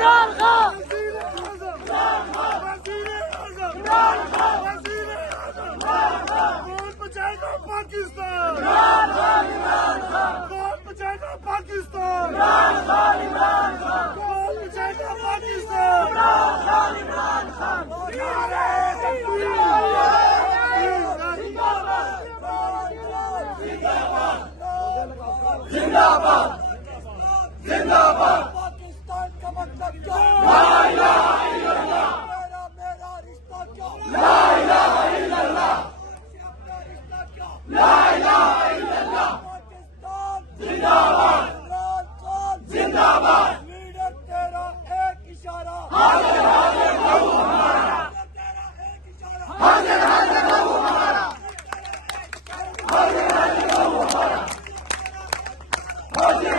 इमरान खान, कौन बचाएगा पाकिस्तान? कौन बचाएगा पाकिस्तान? कौन बचाएगा पाकिस्तान? जिंदाबाद जिंदाबाद। पाकिस्तान का मतलब क्या? ला इलाहा इल्लल्लाह, मेरा मेरा रिश्ता क्या? ला इलाहा इल्लल्लाह, अपना रिश्ता क्या? ला इलाहा इल्लल्लाह। पाकिस्तान जिंदाबाद इमरान खान जिंदाबाद। लीडर तेरा एक इशारा, हाजिर हाजिर लहू हमारा, तेरा एक इशारा, हाजिर हाजिर लहू हमारा, हाजिर हाजिर लहू हमारा, हाजिर